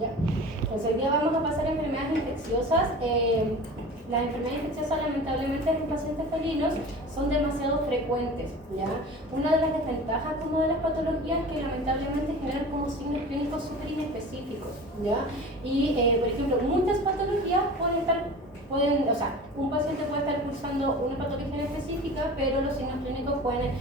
¿ya? Entonces hoy día vamos a pasar a enfermedades infecciosas. Las enfermedades infecciosas lamentablemente en pacientes felinos son demasiado frecuentes, ¿ya? Una de las desventajas como de las patologías es que lamentablemente generan como signos clínicos súper inespecíficos, ¿ya? Y por ejemplo, muchas patologías o sea, un paciente puede estar cursando una patología específica, pero los signos clínicos pueden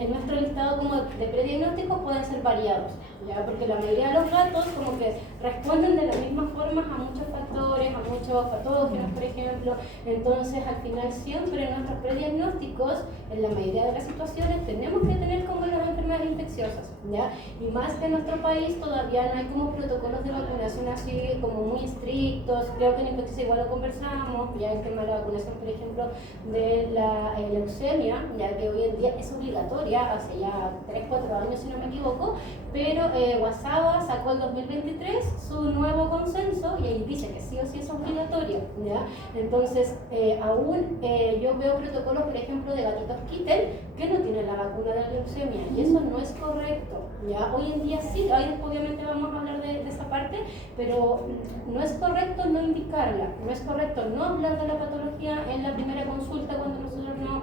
en nuestro listado como de prediagnósticos pueden ser variados, ¿ya? Porque la mayoría de los gatos como que responden de la misma forma a muchos factores, a muchos patógenos, por ejemplo. Entonces, al final siempre en nuestros prediagnósticos, en la mayoría de las situaciones, tenemos que tener como las enfermedades infecciosas, ¿ya? Y más que en nuestro país todavía no hay como protocolos de vacunación así como muy estrictos. Creo que en infección igual lo conversamos, ya el tema de la vacunación, por ejemplo, de la leucemia, ya que hoy en día es obligatoria, hace ya 3-4 años si no me equivoco, pero Wasaba sacó el 2023 su nuevo consenso y ahí dice que sí o sí es obligatorio, ¿ya? Entonces, aún yo veo protocolos, por ejemplo, de gatitos kitten que no tienen la vacuna de la leucemia y eso no es correcto, ¿ya? Hoy en día sí, ahí obviamente vamos a hablar de esa parte, pero no es correcto no indicarla, no es correcto no hablar de la patología en la primera consulta cuando nosotros no,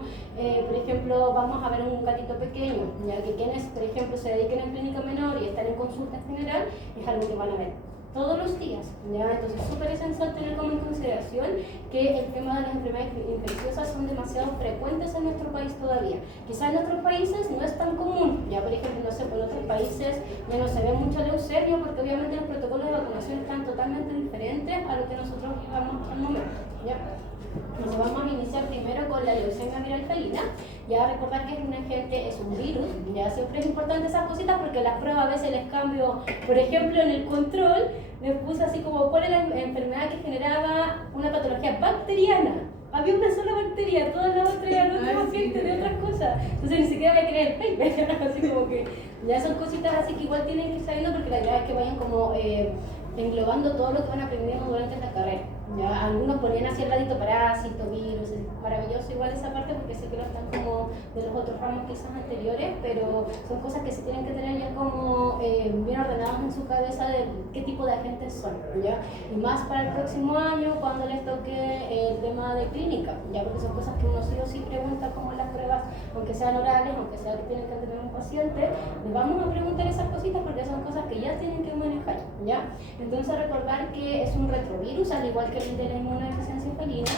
por ejemplo, vamos a ver un gatito pequeño, ya que quienes, por ejemplo, se dediquen a clínica menor y están en consulta general, es algo que van a ver todos los días, ¿ya? Entonces es súper esencial tener como en consideración que el tema de las enfermedades infecciosas son demasiado frecuentes en nuestro país todavía. Quizás en otros países no es tan común, ya por ejemplo, no sé, en otros países ya no se ve mucho leucemia porque obviamente los protocolos de vacunación están totalmente diferentes a lo que nosotros llevamos al momento, ¿ya? Entonces vamos a iniciar primero con la leucemia viral felina. Ya recordar que es un agente, es un virus, ya siempre es importante esas cositas porque las pruebas a veces les cambio, por ejemplo en el control les puse así como cuál es la enfermedad que generaba una patología bacteriana. Había una sola bacteria, todas las otras eran otros agentes de otras cosas. Entonces ni siquiera voy a creer el paper, así como que ya son cositas así que igual tienen que ir sabiendo porque la idea es que vayan como englobando todo lo que van aprendiendo durante la carrera. ¿Ya? Algunos ponían así al ladito parásito, virus, es maravilloso igual esa parte porque sé que no están como de los otros ramos quizás anteriores, pero son cosas que se tienen que tener ya como bien ordenadas en su cabeza de qué tipo de agentes son, ¿ya? Y más para el próximo año cuando les toque el tema de clínica, ya porque son cosas que uno sí o sí pregunta como en las pruebas, aunque sean orales, aunque sea que tienen que tener un paciente, les vamos a preguntar esas cositas porque son cosas que ya tienen que manejar, ¿ya? Entonces recordar que es un retrovirus, al igual que el de la inmunodeficiencia felina.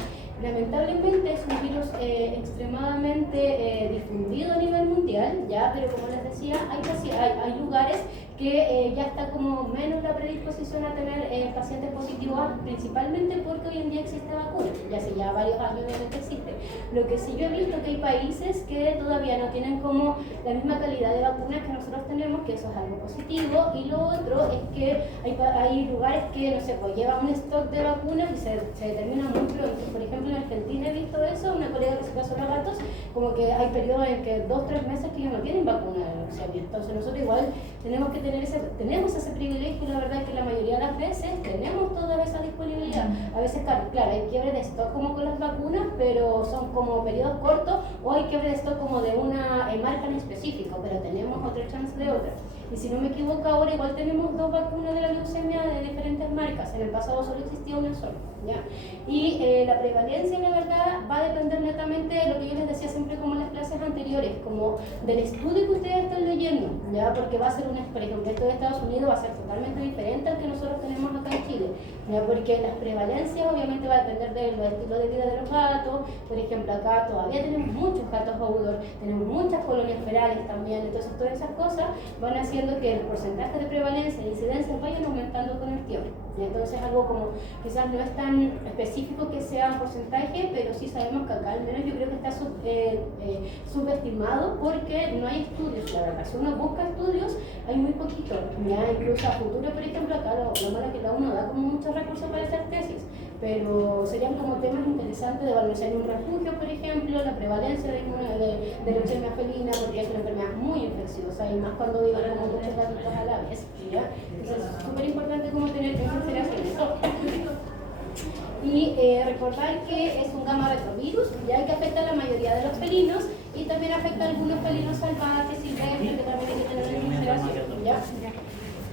Lamentablemente es un virus extremadamente difundido a nivel mundial, ya, pero como les decía, hay lugares que ya está como menos la predisposición a tener pacientes positivos, principalmente porque hoy en día existe vacuna, ya hace ya varios años obviamente existe. Lo que sí yo he visto que hay países que todavía no tienen como la misma calidad de vacunas que nosotros tenemos, que eso es algo positivo, y lo otro es que hay lugares que, no sé, pues llevan un stock de vacunas y se determina muy pronto. Por ejemplo, en Argentina he visto eso, una colega que se pasó los gatos, como que hay periodos en que 2-3 meses que ellos no tienen vacuna de leucemia. Entonces nosotros igual tenemos ese privilegio, y la verdad es que la mayoría de las veces tenemos toda esa disponibilidad. A veces, claro, hay quiebre de stock como con las vacunas, pero son como periodos cortos, o hay quiebre de stock como de una marca en específico, pero tenemos otra chance de otra. Y si no me equivoco, ahora igual tenemos 2 vacunas de la leucemia de diferentes marcas. En el pasado solo existía una sola, ¿ya? Y la prevalencia, la verdad, va a depender netamente de lo que yo les decía siempre como en las clases anteriores, como del estudio que ustedes están leyendo, ¿ya? Porque va a ser por ejemplo, esto de Estados Unidos va a ser totalmente diferente al que nosotros tenemos acá en Chile, ¿ya? Porque las prevalencias obviamente va a depender del estilo de vida de los gatos. Por ejemplo, acá todavía tenemos muchos gatos outdoor, tenemos muchas colonias ferales también, entonces todas esas cosas van haciendo que el porcentaje de prevalencia e incidencia vayan aumentando con el tiempo. Y entonces algo como quizás no es tan específico que sea un porcentaje, pero sí sabemos que acá al menos yo creo que está subestimado porque no hay estudios, la verdad. Si uno busca estudios, hay muy poquito. Ya incluso a futuro, por ejemplo, acá lo malo es que cada uno da como muchos recursos para hacer tesis, pero serían como temas interesantes de valorizar en un refugio, por ejemplo, la prevalencia de leucemia felina, porque es una enfermedad muy infecciosa y más cuando viven como muchos gatitos a la vez, ¿ya? Entonces es súper importante como tener en consideración eso. Y recordar que es un gamma retrovirus, ya que afecta a la mayoría de los felinos y también afecta a algunos felinos salvajes, silvestres, que también hay que tener en consideración, ¿ya?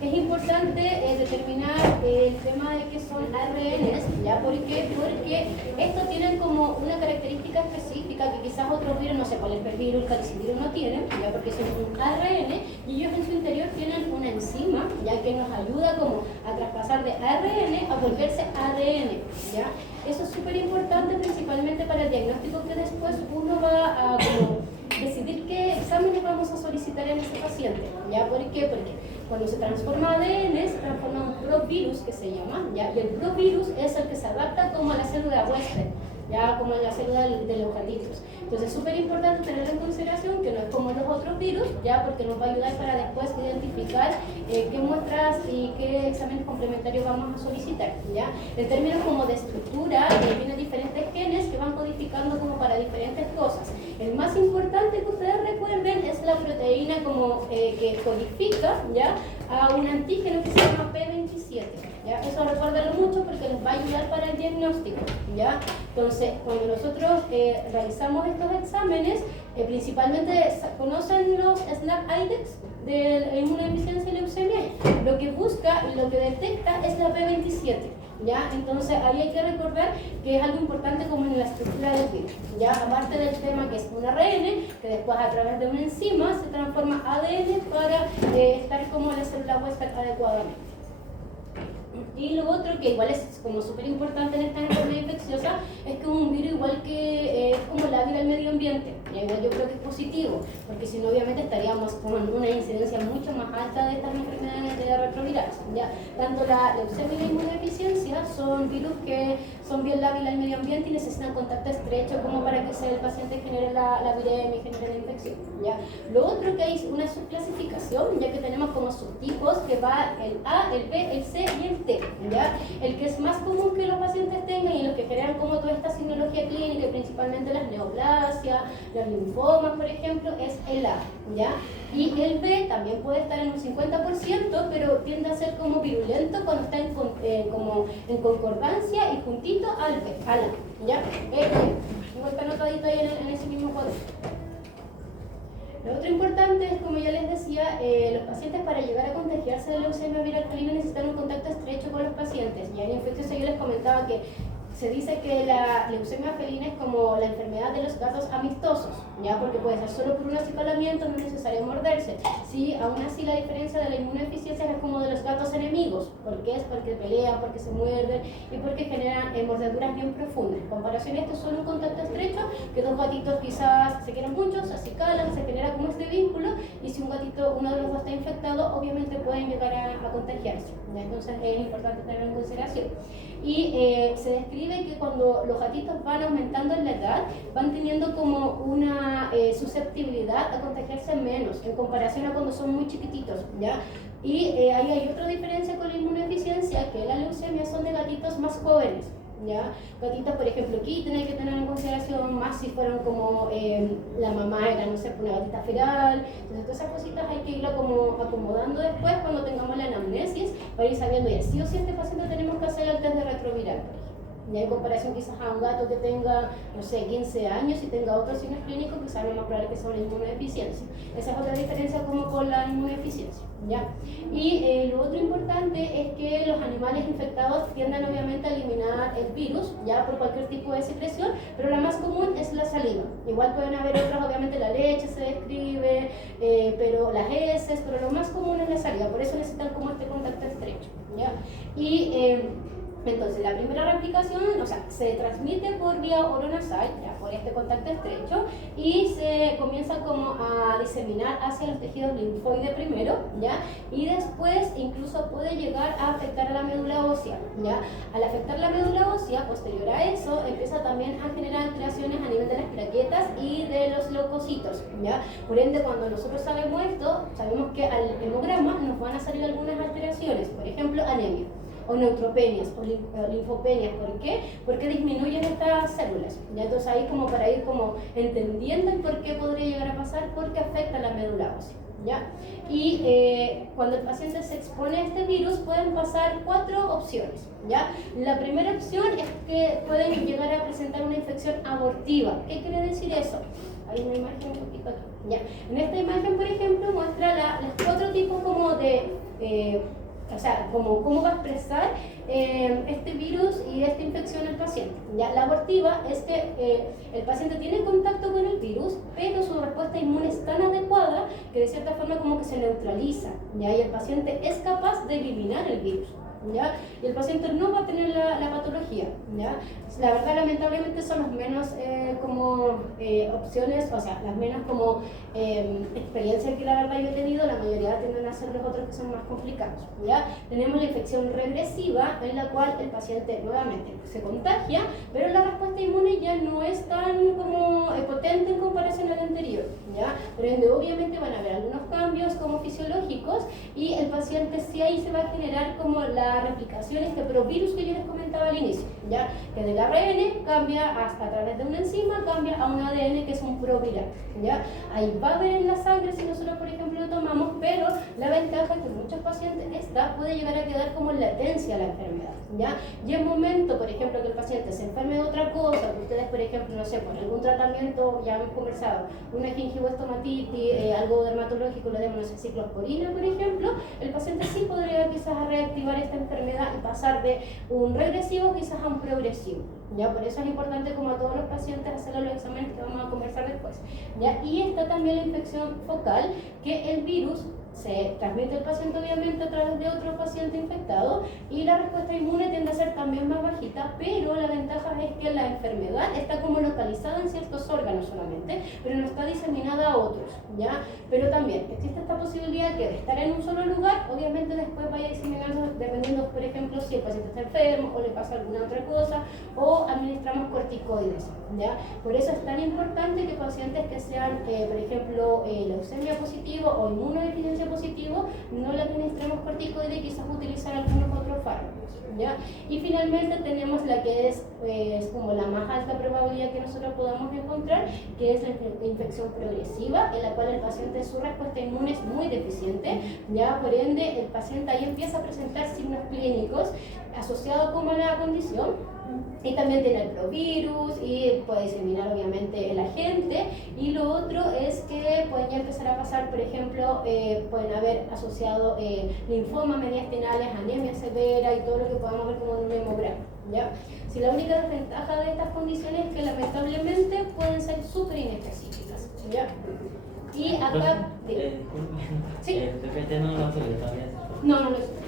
Es importante determinar el tema de que son ARNs, ¿ya? ¿Por qué? Porque estos tienen como una característica específica que quizás otros virus, no sé cuál es el virus, el calicivirus no tienen, ¿ya? Porque son un ARN y ellos en su interior tienen una enzima, ya que nos ayuda como a traspasar de ARN a volverse ADN, ¿ya? Eso es súper importante principalmente para el diagnóstico que después uno va a como decidir qué exámenes vamos a solicitar en ese paciente, ¿ya? ¿Por qué? Porque cuando se transforma ADN, se transforma un provirus que se llama, ¿ya? Y el provirus es el que se adapta como a la célula huésped, ya como en la célula de los gatitos. Entonces es súper importante tener en consideración que no es como los otros virus, ya, porque nos va a ayudar para después identificar qué muestras y qué exámenes complementarios vamos a solicitar, ya. En términos como de estructura, tiene diferentes genes que van codificando como para diferentes cosas. El más importante que ustedes recuerden es la proteína como que codifica, ya, a un antígeno que se llama P27. ¿Ya? Eso recuérdenlo mucho porque les va a ayudar para el diagnóstico, ¿ya? Entonces, cuando nosotros realizamos estos exámenes, principalmente conocen los SNAP-IDEX de inmunodeficiencia y leucemia. Lo que busca y lo que detecta es la P27, ¿ya? Entonces, ahí hay que recordar que es algo importante como en la estructura del virus, ¿ya? Aparte del tema que es un ARN, que después a través de una enzima se transforma ADN para estar como la célula huésped adecuadamente. Y lo otro que igual es como súper importante en esta enfermedad infecciosa es que un virus igual que es como lábil al medio ambiente. Igual yo creo que es positivo, porque si no obviamente estaríamos con una incidencia mucho más alta de estas enfermedades de retrovirales, ¿ya? Tanto la leucemia y la inmunodeficiencia son virus que son bien lábiles al medio ambiente y necesitan contacto estrecho como para que el paciente genere la viremia y genere la infección, ¿ya? Lo otro que hay una subclasificación, ya que tenemos como subtipos que va el A, el B, el C y el T, ¿ya? El que es más común que los pacientes tengan y los que generan como toda esta sinología clínica, principalmente las neoplasias, los linfomas, por ejemplo, es el A, ¿ya? Y el B también puede estar en un 50%, pero tiende a ser como virulento cuando está como en concordancia y juntito al B, al A, ¿ya? Igual está anotadito ahí en ese mismo cuadro. Lo otro importante es, como ya les decía, los pacientes para llegar a contagiarse de leucemia viral felina necesitan un contacto estrecho con los pacientes. Ya en infecciosa yo les comentaba que se dice que la leucemia felina es como la enfermedad de los gatos amistosos, ¿ya? Porque puede ser solo por un acicalamiento, no es necesario morderse. Sí, aún así la diferencia de la inmunodeficiencia es como de los gatos enemigos. ¿Por qué? Es porque pelean, porque se muerden y porque generan mordeduras bien profundas. En comparación a esto es solo un contacto estrecho, que dos gatitos quizás se quieren mucho, se acicalan, se genera como este vínculo y si un gatito, uno de los dos está infectado, obviamente pueden llegar a contagiarse, ¿ya? Entonces es importante tenerlo en consideración. Y se describe que cuando los gatitos van aumentando en la edad, van teniendo como una susceptibilidad a contagiarse menos en comparación a cuando son muy chiquititos, ¿ya? Y ahí hay otra diferencia con la inmunodeficiencia, que la leucemia son de gatitos más jóvenes, ¿ya? Gatitas, por ejemplo, aquí tienen que tener en consideración más si fueron como la mamá era, no sé, una gatita feral. Entonces todas esas cositas hay que irlo como acomodando después cuando tengamos la anamnesis para ir sabiendo ya sí o sí este paciente tenemos que hacer el test de retroviral, por ejemplo. Ya en comparación quizás a un gato que tenga, no sé, 15 años y tenga otros signos clínicos, quizás lo más probable que sea una inmunodeficiencia. Esa es otra diferencia como con la inmunodeficiencia, ¿ya? Y lo otro importante es que los animales infectados tienden obviamente a eliminar el virus, ya por cualquier tipo de secreción, pero la más común es la saliva. Igual pueden haber otras, obviamente la leche se describe, pero las heces, pero lo más común es la saliva, por eso necesitan como este contacto estrecho, ¿ya? Y entonces, la primera replicación, o sea, se transmite por vía oronasal, ya por este contacto estrecho, y se comienza como a diseminar hacia los tejidos linfoides primero, ¿ya? Y después incluso puede llegar a afectar a la médula ósea, ¿ya? Al afectar la médula ósea, posterior a eso, empieza también a generar alteraciones a nivel de las plaquetas y de los leucocitos, ¿ya? Por ende, cuando nosotros sabemos esto, sabemos que al hemograma nos van a salir algunas alteraciones, por ejemplo, anemia, o neutropenias, o linfopenias. ¿Por qué? Porque disminuyen estas células. ¿Ya? Entonces ahí como para ir como entendiendo el por qué podría llegar a pasar, porque afecta la médula ósea, ¿ya? Y cuando el paciente se expone a este virus pueden pasar 4 opciones, ¿ya? La primera opción es que pueden llegar a presentar una infección abortiva. ¿Qué quiere decir eso? Hay una imagen un poquito aquí, ¿ya? En esta imagen, por ejemplo, muestra los 4 tipos como de o sea, cómo va a expresar este virus y esta infección el paciente. ¿Ya? La abortiva es que el paciente tiene contacto con el virus, pero su respuesta inmune es tan adecuada que de cierta forma como que se neutraliza, ¿ya? Y el paciente es capaz de eliminar el virus, ¿ya? Y el paciente no va a tener la patología, ¿ya? La verdad, lamentablemente, son las menos opciones, o sea, las menos como experiencias que la verdad yo he tenido. La mayoría tienden a ser los otros que son más complicados, ¿ya? Tenemos la infección regresiva, en la cual el paciente nuevamente se contagia, pero la respuesta inmune ya no es tan como potente en comparación al anterior, ¿ya? Por ende, obviamente van a haber algunos cambios como fisiológicos, y el paciente sí ahí se va a generar como la replicación, este provirus que yo les comentaba al inicio, ¿ya? Que del ARN cambia a través de una enzima, cambia a un ADN que es un proviral, ¿ya? Ahí va a haber en la sangre si nosotros, por ejemplo, lo tomamos, pero la ventaja es que en muchos pacientes esta puede llegar a quedar como en latencia la enfermedad, ¿ya? Y en momento, por ejemplo, que el paciente se enferme de otra cosa, que ustedes, por ejemplo, no sé, por algún tratamiento, ya hemos conversado, una gingivoestomatitis, algo dermatológico, le demos, no sé, ciclosporina, por ejemplo, el paciente sí podría quizás reactivar esta enfermedad y pasar de un regresivo quizás a un progresivo, ¿ya? Por eso es importante, como a todos los pacientes, hacer los exámenes que vamos a conversar después, ¿ya? Y está también la infección focal, que el virus se transmite al paciente obviamente a través de otro paciente infectado, y la respuesta inmune tiende a ser también más bajita, pero la ventaja es que la enfermedad está como localizada en ciertos órganos solamente, pero no está diseminada a otros, ¿ya? Pero también existe esta posibilidad que de estar en un solo lugar, obviamente después vaya diseminando, dependiendo, por ejemplo, si el paciente está enfermo o le pasa alguna otra cosa, o administramos corticoides, ¿ya? Por eso es tan importante que pacientes que sean, por ejemplo, leucemia positivo o inmunodeficiencia positivo, no le administremos corticoides y quizás utilizar algunos otros fármacos, ¿ya? Y finalmente tenemos la que es como la más alta probabilidad que nosotros podamos encontrar, que es la infección progresiva, en la cual el paciente, su respuesta inmune es muy deficiente, ¿ya? Por ende, el paciente ahí empieza a presentar signos clínicos asociados como a la condición, y también tiene el provirus y puede diseminar obviamente el agente. Y lo otro es que pueden ya empezar a pasar, por ejemplo, pueden haber asociado linfoma mediastinales, anemia severa y todo lo que podamos ver como en un hemograma, ¿ya? Si la única desventaja de estas condiciones es que lamentablemente pueden ser súper inespecíficas, ¿ya? Y acá... ¿Sí? ¿El PPT no lo sube todavía? No lo sube.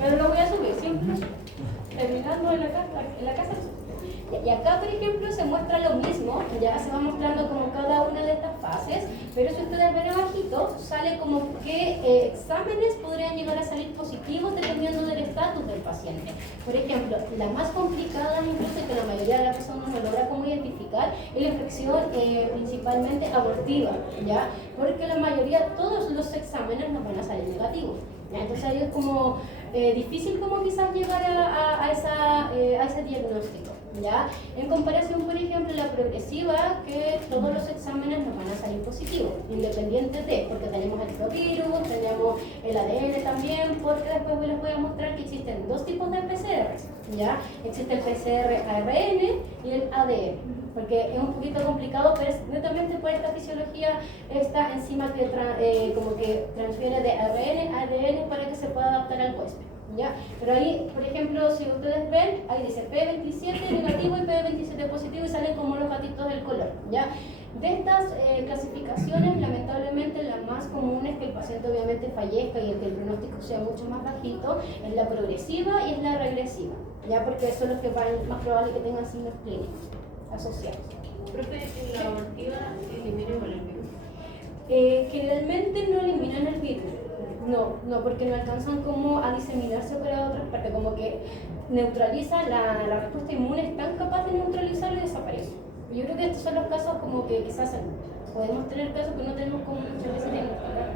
Pero lo voy a subir, siempre terminando en la casa. Y acá, por ejemplo, se muestra lo mismo, ya se va mostrando como cada una de estas fases, pero si ustedes ven abajito, sale como qué exámenes podrían llegar a salir positivos dependiendo del estatus del paciente. Por ejemplo, la más complicada, incluso que la mayoría de las personas no logra como identificar, es la infección principalmente abortiva, ¿ya? Porque la mayoría, todos los exámenes nos van a salir negativos, ¿ya? Entonces ahí es como difícil como quizás llegar a ese diagnóstico, ¿ya? En comparación, por ejemplo, la progresiva, que todos los exámenes nos van a salir positivos, independiente de, porque tenemos el provirus, tenemos el ADN también, porque después les voy a mostrar que existen dos tipos de PCRs, ¿ya? Existe el PCR ARN y el ADN, porque es un poquito complicado, pero es netamente por esta fisiología, esta enzima que como que transfiere de ARN a ADN para que se pueda adaptar al huésped, ¿ya? Pero ahí, por ejemplo, si ustedes ven, ahí dice P27 negativo y P27 positivo y salen como los gatitos del color, ¿ya? De estas clasificaciones, lamentablemente la más común es que el paciente obviamente fallezca y que el pronóstico sea mucho más bajito, es la progresiva y es la regresiva, ¿ya? Porque son los que van más probable que tengan signos clínicos asociados. Profe, ¿en la abortiva eliminan el virus? Generalmente no eliminan el virus, no, porque no alcanzan como a diseminarse para otras partes, como que neutraliza, la respuesta inmune es tan capaz de neutralizarlo y desaparece. Yo creo que estos son los casos como que quizás podemos tener casos que no tenemos como muchas veces diagnosticar.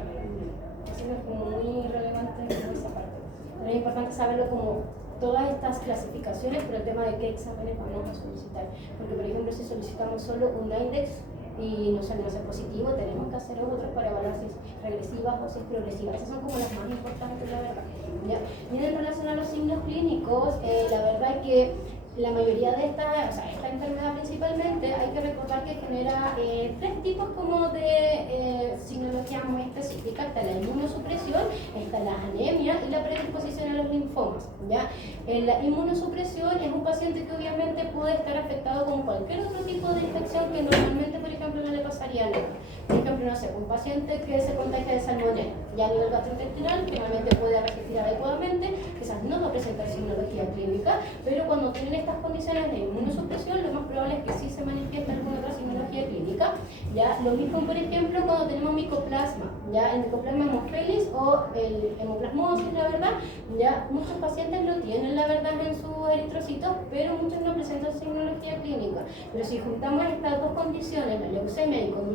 Eso no es como muy relevante en esa parte. Pero es importante saberlo como todas estas clasificaciones, pero el tema de qué exámenes vamos a solicitar. Porque, por ejemplo, si solicitamos solo un index y no sale positivo, tenemos que hacer otros para evaluar si es regresiva o si es progresiva. Esas son como las más importantes, la verdad, ¿ya? Y en relación a los signos clínicos, la verdad es que la mayoría de esta enfermedad principalmente, hay que recordar que genera tres tipos como de signología muy específica. Está la inmunosupresión, está la anemia y la predisposición a los linfomas, ¿ya? La inmunosupresión es un paciente que obviamente puede estar afectado con cualquier otro tipo de infección que normalmente, por ejemplo, no le pasaría a nadie. Por ejemplo, no sé, un paciente que se contagia de salmonella, ya a nivel gastrointestinal, que normalmente puede resistir adecuadamente, quizás no va a presentar signología clínica, pero cuando tienen estas condiciones de inmunosupresión, lo más probable es que sí se manifieste alguna otra signología clínica. Ya, lo mismo, por ejemplo, cuando tenemos micoplasma, ya el micoplasma hemophilus o el hemoplasmosis, la verdad, ya muchos pacientes lo tienen, la verdad, en sus eritrocitos, pero muchos no presentan signología clínica. Pero si juntamos estas dos condiciones, la leucemia y con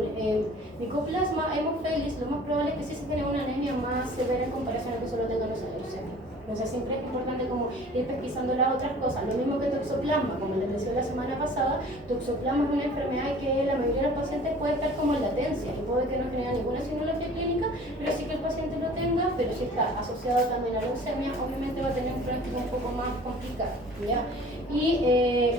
micoplasma hemophilus, lo más probable es que sí se tenga una anemia más severa en comparación a que solo tengan los leucemia. Entonces siempre es importante como ir pesquisando las otras cosas. Lo mismo que toxoplasma, como les decía la semana pasada, toxoplasma es una enfermedad que la mayoría de los pacientes puede estar como en latencia y puede que no genere ninguna signología clínica, pero sí que el paciente lo tenga, pero si está asociado también a leucemia, obviamente va a tener un pronóstico un poco más complicado, ¿ya? Y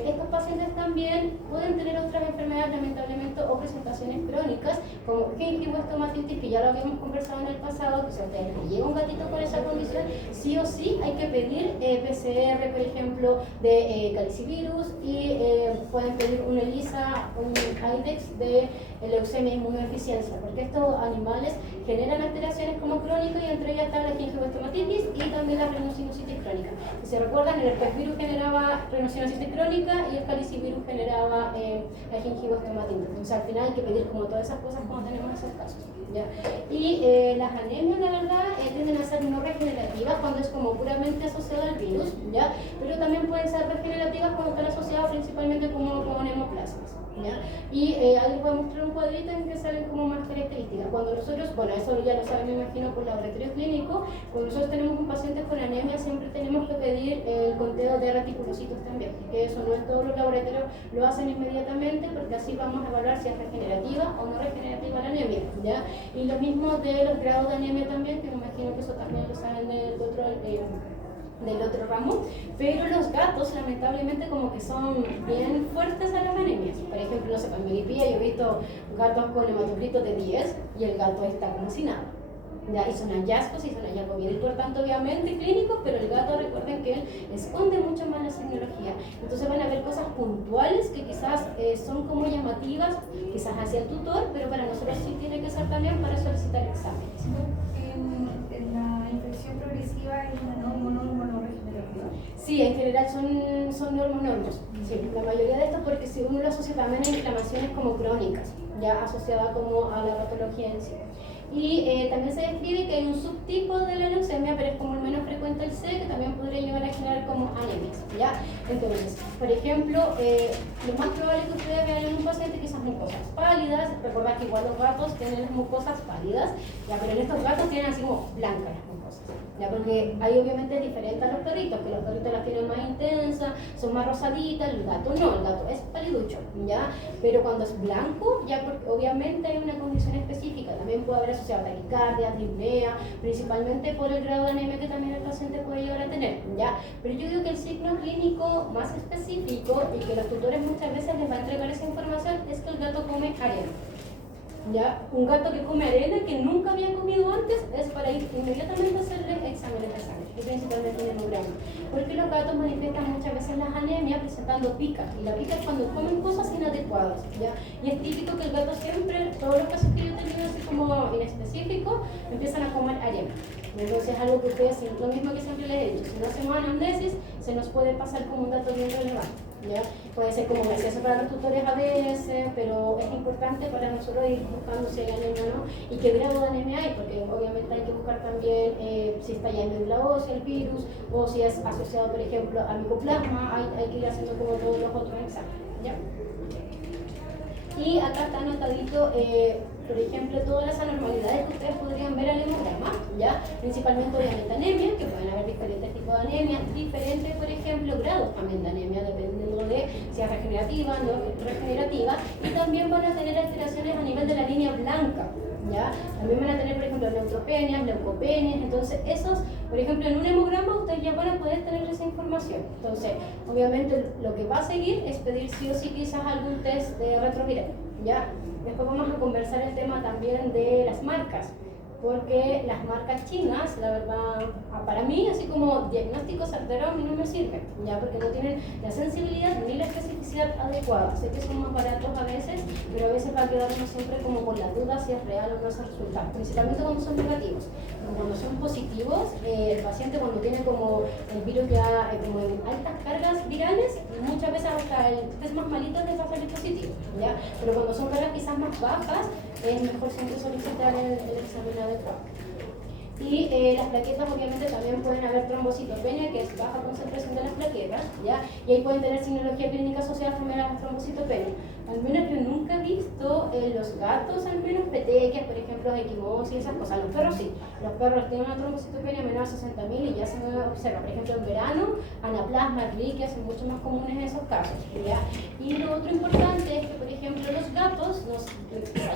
estos pacientes también pueden tener otras enfermedades lamentablemente o presentaciones crónicas como gingivoestomatitis, que ya lo habíamos conversado en el pasado, que si a ustedes les llega un gatito con esa condición, sí o sí hay que pedir PCR, por ejemplo, de calicivirus y pueden pedir una ELISA, un IDEX de leucemia e inmunodeficiencia, porque estos animales generan alteraciones como crónicas y entre ellas está la gingivoestomatitis y también la rhinosinusitis crónica. Si se recuerdan, el herpesvirus generaba rhinosinusitis crónica y el calicivirus generaba la gingivoestomatitis. Entonces al final hay que pedir como todas esas cosas cuando tenemos esos casos, ¿ya? Y las anemias, la verdad, tienden a ser no regenerativas cuando es como puramente asociada al virus, ¿ya? Pero también pueden ser regenerativas cuando están asociadas principalmente como con hemoplasmas, ¿ya? Y ahí les voy a mostrar un cuadrito en que salen como más características. Cuando nosotros, bueno, eso ya lo saben, me imagino, por laboratorio clínico, cuando nosotros tenemos un paciente con anemia, siempre tenemos que pedir el conteo de reticulocitos también, que eso no en todos los laboratorios lo hacen inmediatamente, porque así vamos a evaluar si es regenerativa o no regenerativa la anemia, ¿ya? Y lo mismo de los grados de anemia también, que me imagino que eso también lo saben del otro ramo, pero los gatos lamentablemente como que son bien fuertes a las anemias. Por ejemplo, no sé, con Melipilla yo he visto gatos con hematocritos de 10 y el gato está como si nada. Ya, y son hallazgos bien importantes obviamente clínicos, pero el gato, recuerden que él esconde mucho más la signología. Entonces van a ver cosas puntuales que quizás son como llamativas, quizás hacia el tutor, pero para nosotros sí tiene que ser también para solicitar exámenes. ¿La infección progresiva es una normonormo-regenerativa? Sí, en general son normonormos. Sí, la mayoría de estos, porque si uno lo asocia también a inflamaciones como crónicas, ya asociada como a la patología en sí. Y también se describe que hay un subtipo de la leucemia, pero es como el menos frecuente el C, que también podría llevar a generar como anemias, ¿ya? Entonces, por ejemplo, lo más probable que ustedes vean en un paciente quizás mucosas pálidas. Recordad que igual los gatos tienen las mucosas pálidas, ¿ya? Pero en estos gatos tienen así como blancas las mucosas, ¿ya? Porque ahí obviamente es diferente a los perritos, que los perritos las tienen más intensas, son más rosaditas, el gato no, el gato es paliducho, ¿ya? Pero cuando es blanco, ya porque obviamente hay una condición específica, también puede haber asociado a taquicardia, disnea, principalmente por el grado de anemia que también el paciente puede llegar a tener, ¿ya? Pero yo digo que el signo clínico más específico y que los tutores muchas veces les va a entregar esa información es que el gato come arena. ¿Ya? Un gato que come arena que nunca había comido antes es para ir inmediatamente a hacerle exámenes de sangre, y principalmente un hemograma, porque los gatos manifiestan muchas veces las anemias presentando pica, y la pica es cuando comen cosas inadecuadas, ¿ya? Y es típico que el gato siempre, todos los casos que yo he tenido así como inespecíficos, empiezan a comer arena. Entonces es algo que ustedes, lo mismo que siempre les he dicho, si no hacemos anamnesis, se nos puede pasar como un dato bien relevante, ¿ya? Puede ser como gracioso para los tutores a veces, pero es importante para nosotros ir buscando si hay anemia o no y qué grado de anemia hay, porque obviamente hay que buscar también si está ya en médula ósea el virus o si es asociado, por ejemplo, a micoplasma, hay que ir haciendo como todos los otros exámenes, ¿ya? Y acá está anotadito, por ejemplo, todas las anormalidades que ustedes podrían ver al hemograma, ¿ya? Principalmente obviamente anemia, que pueden haber diferentes tipos de anemia, diferentes, por ejemplo, grados también de anemia, dependiendo de si es regenerativa, no regenerativa, y también van a tener alteraciones a nivel de la línea blanca, ¿ya? También van a tener, por ejemplo, neutropenias, leucopenias. Entonces, esos, por ejemplo, en un hemograma ustedes ya van a poder tener esa información. Entonces, obviamente, lo que va a seguir es pedir sí o sí quizás algún test de retroviral, ¿ya? Después vamos a conversar el tema también de las marcas, porque las marcas chinas, la verdad, para mí, así como diagnóstico certero, a mí no me sirve, ya, porque no tienen la sensibilidad ni la especificidad adecuada. Sé que son más baratos a veces, pero a veces va a quedar uno siempre como con la duda si es real o no ese resultado, principalmente cuando son negativos. Cuando son positivos, el paciente cuando tiene como el virus ya como en altas cargas virales, muchas veces hasta el test más malito les va a salir positivo, ¿ya? Pero cuando son cargas quizás más bajas, es mejor siempre solicitar el examen adecuado. Y las plaquetas obviamente también pueden haber trombocitopenia, que es baja concentración de las plaquetas, ¿ya? Y ahí pueden tener signología clínica asociada también a la trombocitopenia. Al menos yo nunca he visto los gatos, al menos petequias, por ejemplo, equimosis y esas cosas. Los perros sí. Los perros tienen una trombocitopenia menor a 60.000 y ya se observa. Por ejemplo, en verano, anaplasma, erliquias son mucho más comunes en esos casos, ¿ya? Y lo otro importante es que, por ejemplo, los gatos,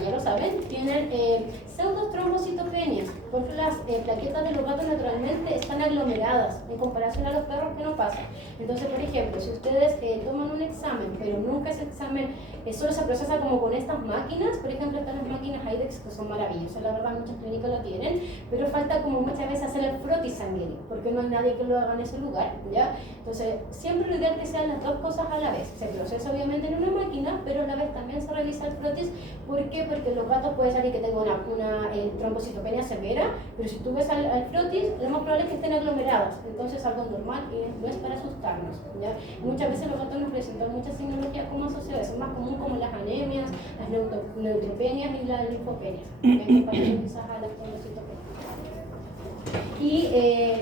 ya lo saben, tienen pseudotrombocitopenias, porque las plaquetas de los gatos naturalmente están aglomeradas en comparación a los perros, que no pasa. Entonces, por ejemplo, si ustedes toman un examen, pero nunca ese examen solo se procesa como con estas máquinas, por ejemplo, están las máquinas IDEX que son maravillosas, la verdad muchas clínicas lo tienen, pero falta como muchas veces hacer el frotis sanguíneo, porque no hay nadie que lo haga en ese lugar, ¿ya? Entonces, siempre lo ideal es que sean las dos cosas a la vez. Se procesa obviamente en una máquina, pero a la vez también se realiza el frotis. ¿Por qué? Porque los gatos puede salir que tengan una trombocitopenia severa, pero si tú ves al frotis, lo más probable es que estén aglomerados, entonces algo normal y no es para asustarnos, ¿ya? Muchas veces los gatos nos presentan muchas signologías como asociadas, es más común como las anemias, las neutropenias y las linfopenias, en comparación quizás a las trombocitopenias. Y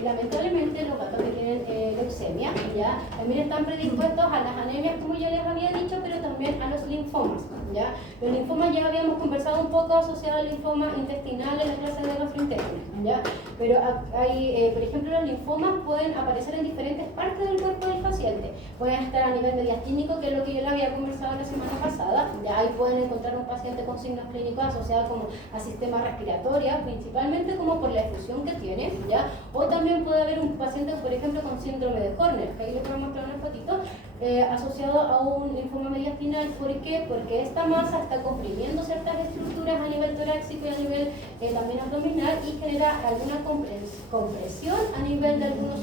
lamentablemente los gatos que tienen leucemia ya también están predispuestos a las anemias, como ya les había dicho, pero también a los linfomas, ¿ya? Los linfomas ya habíamos conversado un poco asociado al linfoma intestinal en la clase de gastrointestinal, ¿ya? Pero hay, por ejemplo, los linfomas pueden aparecer en diferentes partes del cuerpo del paciente. Pueden estar a nivel mediastínico, que es lo que yo les había conversado la semana pasada, ya ahí pueden encontrar un paciente con signos clínicos asociados como a sistema respiratorio, principalmente como por la efusión que tiene, ¿ya? O también puede haber un paciente, por ejemplo, con síndrome de Horner, que ahí les voy a mostrar una fotito, asociado a un linfoma mediastinal. ¿Por qué? Porque esta masa está comprimiendo ciertas estructuras a nivel torácico y a nivel también abdominal y genera alguna compresión a nivel de algunos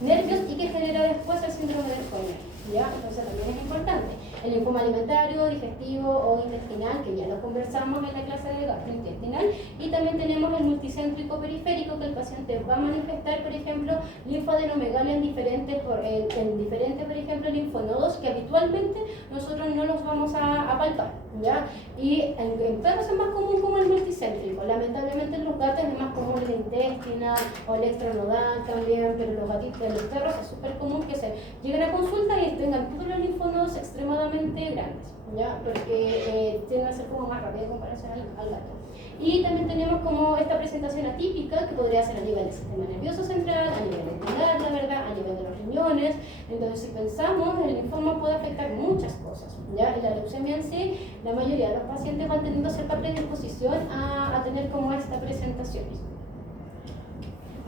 nervios y que genera después el síndrome de Horner, ¿ya? Entonces también es importante. El linfoma alimentario, digestivo o intestinal, que ya lo conversamos en la clase de gastrointestinal, y también tenemos el multicéntrico periférico, que el paciente va a manifestar, por ejemplo, linfadenomegalia en diferentes, por ejemplo, linfonodos que habitualmente nosotros no los vamos a palpar, ¿ya? Y en perros es más común como el multicéntrico. Lamentablemente en los gatos es más común el intestinal o el extranodal también, pero los perros es súper común que se lleguen a consulta y tengan todos los linfonodos extremadamente grandes, ¿ya? Porque tienden a ser como más rápido en comparación al gato. Y también tenemos como esta presentación atípica, que podría ser a nivel del sistema nervioso central, a nivel ocular, la verdad, a nivel de los riñones. Entonces, si pensamos, el linfoma puede afectar muchas cosas, ¿ya? Y la leucemia en sí, la mayoría de los pacientes van teniendo cierta predisposición a tener como esta presentación.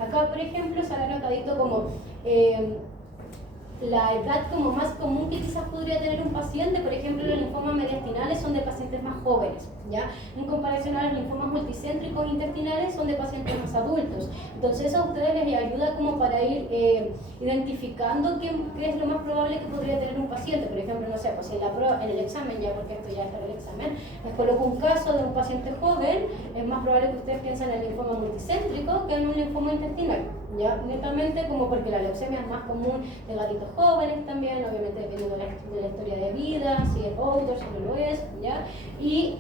Acá, por ejemplo, se ha anotadito como la edad como más común que quizás podría tener un paciente. Por ejemplo, los linfomas mediastinales son de pacientes más jóvenes, ¿ya? En comparación a los linfomas multicéntricos intestinales son de pacientes más adultos. Entonces eso a ustedes les ayuda como para ir identificando qué es lo más probable que podría tener un paciente. Por ejemplo, no sé, pues en el examen, ya porque esto ya está en el examen, les coloco un caso de un paciente joven, es más probable que ustedes piensen en el linfoma multicéntrico que en un linfoma intestinal, ¿ya? Netamente como porque la leucemia es más común de gatitos jóvenes también, obviamente dependiendo de la historia de vida, si es older, si no lo es, ¿ya? Y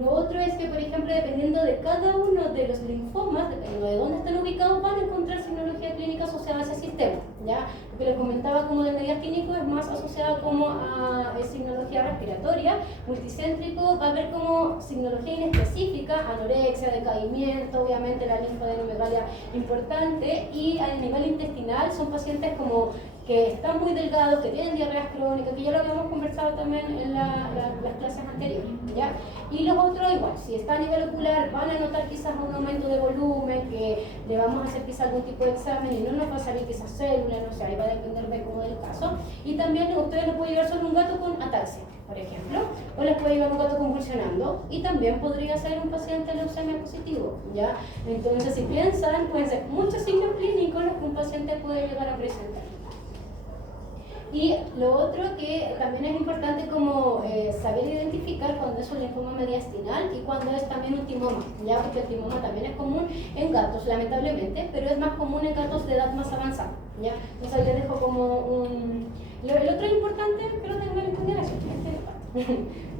lo otro es que, por ejemplo, dependiendo de cada uno de los linfomas, dependiendo de dónde están ubicados, van a encontrar signología clínica asociada a ese sistema. tema, ¿ya? Lo que les comentaba como del medida clínico es más asociado como a signología respiratoria, multicéntrico, va a haber como signología inespecífica, anorexia, decaimiento, obviamente la linfadenomegalia importante, y a nivel intestinal son pacientes como que están muy delgados, que tienen diarreas crónicas, que ya lo habíamos conversado también en las clases anteriores, ¿ya? Y los otros igual, si está a nivel ocular van a notar quizás un aumento de volumen, que le vamos a hacer quizás algún tipo de examen y no nos va a salir quizás células, no sé, ahí va a depender de cómo del caso. Y también ustedes les puede llevar solo un gato con ataxia, por ejemplo, o les puede llevar un gato convulsionando, y también podría ser un paciente leucemia positivo, ¿ya? Entonces si piensan, pueden ser muchos signos clínicos los que un paciente puede llegar a presentar. Y lo otro que también es importante como saber identificar cuando es un linfoma mediastinal y cuando es también un timoma, ya, porque el timoma también es común en gatos, lamentablemente, pero es más común en gatos de edad más avanzada, ya. Entonces ahí les dejo como un... El otro importante que lo tengan en consideración,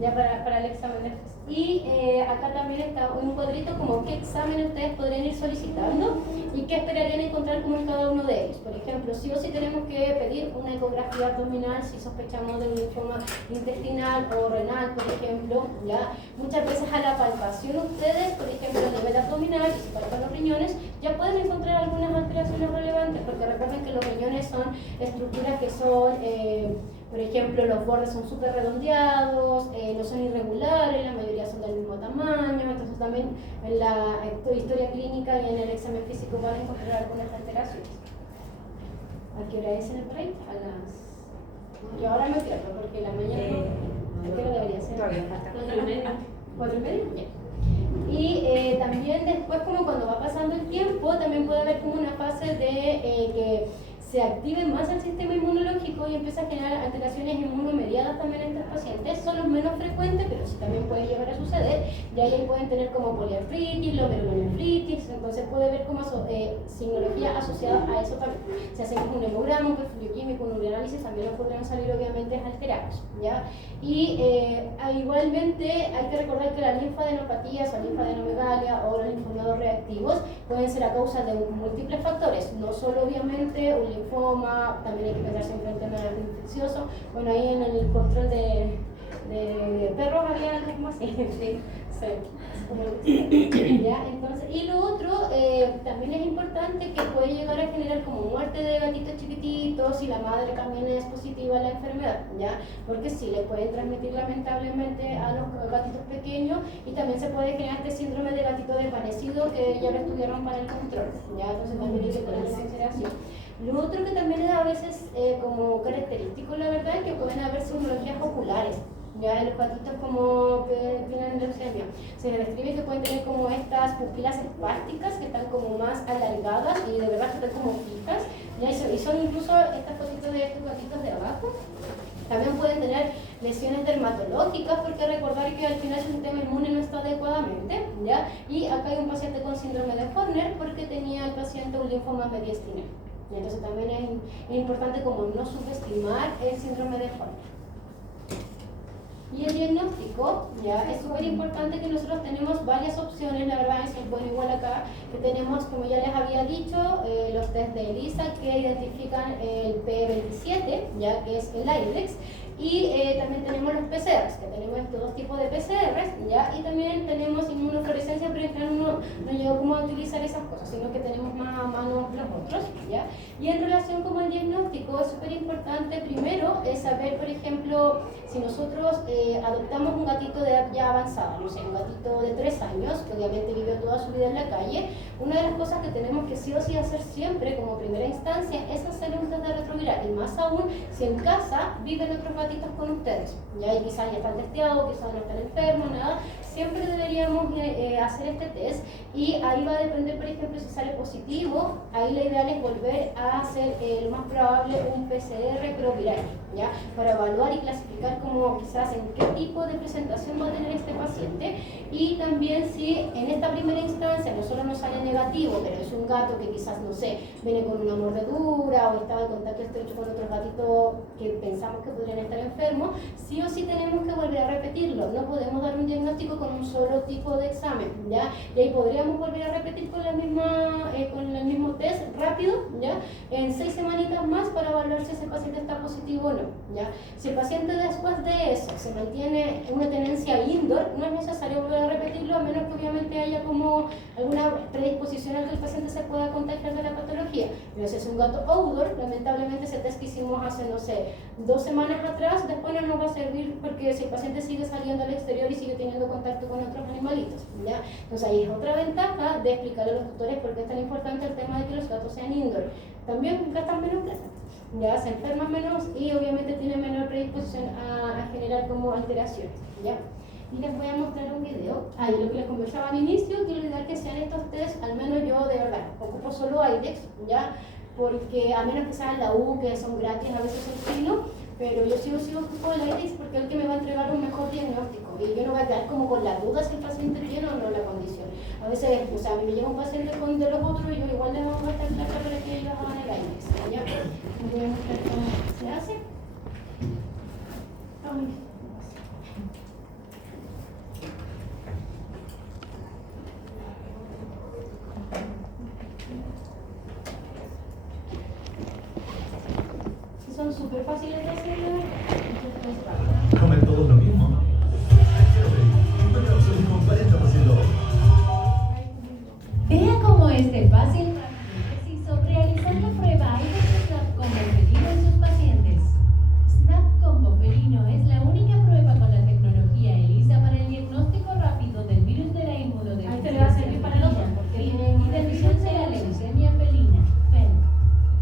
ya para el examen después. Y acá también está un cuadrito como qué examen ustedes podrían ir solicitando y qué esperarían encontrar como en cada uno de ellos. Por ejemplo, sí o sí tenemos que pedir una ecografía abdominal si sospechamos de un linfoma intestinal o renal, por ejemplo, ¿ya? Muchas veces a la palpación ustedes, por ejemplo, a nivel abdominal, y si palpan los riñones, ya pueden encontrar algunas alteraciones relevantes, porque recuerden que los riñones son estructuras que son... por ejemplo, los bordes son súper redondeados, no son irregulares, la mayoría son del mismo tamaño, entonces también en la historia clínica y en el examen físico van a encontrar algunas alteraciones. ¿A qué hora es en el break? A las... Yo ahora me pierdo porque la mañana... ¿A qué hora debería ser? Todavía falta. 4:30. 4:30, bien. Y también después, como cuando va pasando el tiempo, también puede haber como una fase de que se active más el sistema inmunológico y empieza a generar alteraciones inmunomediadas también en estos pacientes. Son los menos frecuentes, pero sí también puede llegar a suceder. Y ahí pueden tener como poliartritis, glomerulonefritis, entonces puede haber como signología asociada a eso también. Se hace un hemograma, un perfil químico, un urinálisis, también nos podrían salir obviamente alterados, ¿ya? Y igualmente hay que recordar que las linfadenopatías o linfadenomegalia o los linfonodos reactivos pueden ser a causa de múltiples factores, no solo obviamente un linfoma, también hay que pensar siempre en el tema del infeccioso. Bueno, ahí en el control de perros había algo como así. Sí, ¿ya? Entonces, y lo otro, también es importante que puede llegar a generar como muerte de gatitos chiquititos si la madre también es positiva a la enfermedad, ¿ya? Porque sí, le pueden transmitir lamentablemente a los gatitos pequeños, y también se puede generar este síndrome de gatito desvanecido que ya lo estudiaron para el control, ¿ya? Entonces también hay que tener en consideración. Lo otro que también es a veces como característico, la verdad, es que pueden haber signologías oculares. Ya en los gatitos como que tienen leucemia, se describe que pueden tener como estas pupilas espásticas que están como más alargadas y de verdad que están como fijas, ¿ya? Y son incluso estas fotitos de estos gatitos de abajo. También pueden tener lesiones dermatológicas, porque recordar que al final su sistema inmune no está adecuadamente, ¿ya? Y acá hay un paciente con síndrome de Horner porque tenía el paciente un linfoma mediastinal. Y entonces también es importante como no subestimar el síndrome de Horner. Y el diagnóstico, ya, es súper importante que nosotros tenemos varias opciones, la verdad es bueno igual acá, que tenemos, como ya les había dicho, los test de ELISA que identifican el P27, ya, que es el IDEX, y también tenemos los PCRs, que tenemos estos dos tipos de PCRs, ¿ya? Y también tenemos inmunofluorescencia, pero en general no llegó como a utilizar esas cosas, sino que tenemos más a mano los otros, ¿ya? Y en relación con el diagnóstico, es súper importante primero saber, por ejemplo, si nosotros adoptamos un gatito de edad ya avanzada, no sé, un gatito de 3 años, que obviamente vivió toda su vida en la calle, una de las cosas que tenemos que sí o sí hacer siempre como primera instancia es hacer un test de retroviral, y más aún si en casa viven otros gatitos con ustedes, ya, y quizás ya están testeados, quizás no están enfermos, nada, siempre deberíamos hacer este test, y ahí va a depender, por ejemplo, si sale positivo, ahí la ideal es volver a hacer lo más probable un PCR proviral, ¿ya? Para evaluar y clasificar como quizás en qué tipo de presentación va a tener este paciente, y también si en esta primera instancia no solo nos sale negativo, pero es un gato que quizás, no sé, viene con una mordedura o estaba en contacto estrecho con otros gatitos que pensamos que podrían estar enfermos, sí o sí tenemos que volver a repetirlo, no podemos dar un diagnóstico con un solo tipo de examen, ¿ya? Y ahí podríamos volver a repetir con con el mismo test rápido, ¿ya? En 6 semanitas más para evaluar si ese paciente está positivo o no, ¿ya? Si el paciente después de eso se mantiene una tenencia indoor, no es necesario volver a repetirlo, a menos que obviamente haya como alguna predisposición a que el paciente se pueda contagiar de la patología. Pero si es un gato outdoor, lamentablemente ese test que hicimos hace, no sé, 2 semanas atrás, después no nos va a servir porque si el paciente sigue saliendo al exterior y sigue teniendo contacto con otros animalitos, ¿ya? Entonces ahí es otra ventaja de explicarle a los tutores por qué es tan importante el tema de que los gatos sean indoor. También gastan menos plata, ya se enferman menos y obviamente tienen menor predisposición a generar como alteraciones, ¿ya? Y les voy a mostrar un video. Ahí lo que les conversaba al inicio, que lo ideal que sean estos test, al menos yo de verdad ocupo solo IDEX, ¿ya? Porque a menos que sean la U, que son gratis, a veces son fino, pero yo sí ocupo el IDEX porque es el que me va a entregar un mejor diagnóstico y yo no voy a quedar como con la duda si el paciente tiene o no la condición. A veces, o sea, a mí me llega un paciente con de los otros y yo igual les voy a gastar plata para que ellos hagan el IDEX, ¿ya? Les voy a mostrar cómo se hace. Ay. Son súper fáciles de hacer. Comen todos lo mismo. Encuentra opciones con 40%. Vea cómo es de fácil y preciso realizar la prueba IDEX SNAP con Bofelino en sus pacientes. SNAP con Bofelino es la única prueba con la tecnología ELISA para el diagnóstico rápido del virus de la inmunodeficiencia. Ahí te le va a servir para el otro, porque tiene Y de visión de la leucemia felina, FEL.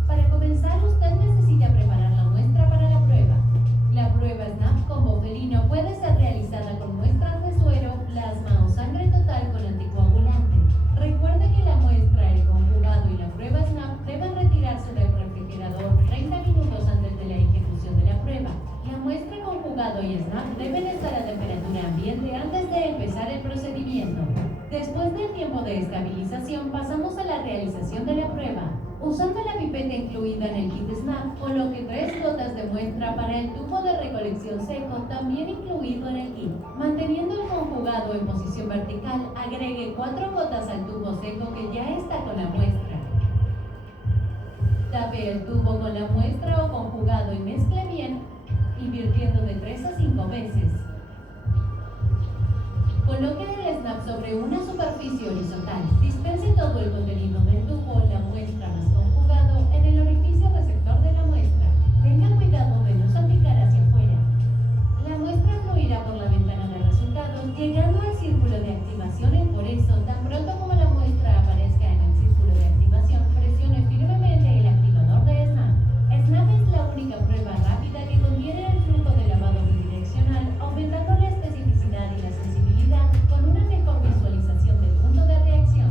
Para comenzar, usted necesita preparar la muestra para la prueba. La prueba SNAP con Bofelino puede ser realizada con muestras de suero, plasma o sangre total con anticoagulante. Recuerde que la muestra, el conjugado y la prueba SNAP deben retirarse del refrigerador 30 minutos antes de la ejecución de la prueba. La muestra, conjugado y SNAP deben estar a temperatura ambiente antes de empezar el procedimiento. Después del tiempo de estabilización, pasamos a la realización de la prueba. Usando la pipeta incluida en el kit SNAP, coloque 3 gotas de muestra para el tubo de recolección seco, también incluido en el kit. Manteniendo el conjugado en posición vertical, agregue 4 gotas al tubo seco que ya está con la muestra. Tape el tubo con la muestra o conjugado y mezcle bien, invirtiendo de 3 a 5 veces. Coloque el SNAP sobre una superficie horizontal. Dispense todo el contenido del tubo, la muestra más conjugado, en el orificio receptor de la muestra. Tenga cuidado de no salpicar hacia afuera. La muestra fluirá por la ventana de resultados, llegando al círculo de activación. Por eso, tan pronto como la muestra aparezca en el círculo de activación, presione firmemente el activador de SNAP. SNAP es la única prueba rápida que contiene el flujo de lavado bidireccional, aumentando la especificidad y la sensibilidad con una mejor visualización del punto de reacción.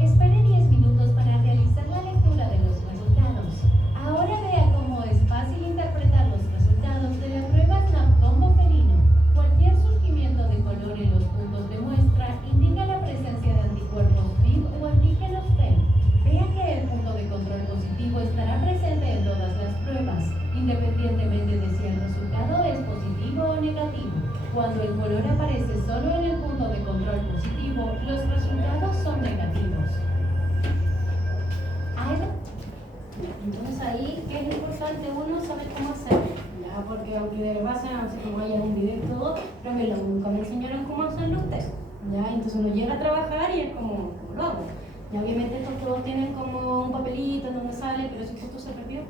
Espere 10 minutos para realizar la lectura de los resultados. Ahora vea cómo es fácil interpretar los resultados de la prueba SNAP con Bofelino. Cualquier surgimiento de color en los puntos de muestra indica la presencia de anticuerpos FIB o antígenos FEM. Vea que el punto de control positivo estará presente en todas las pruebas, independientemente de si el resultado es positivo o negativo. Cuando el color aparece solo en el punto de control positivo, los resultados son negativos. Entonces ahí es importante uno saber cómo hacerlo, ¿ya? Porque aunque de verdad sea así como haya un video y todo, pero a mí nunca me enseñaron cómo hacerlo ustedes, ¿ya? Entonces uno llega a trabajar y es como lo hago. Y obviamente estos todos tienen como un papelito en donde sale, pero si justo se perdió,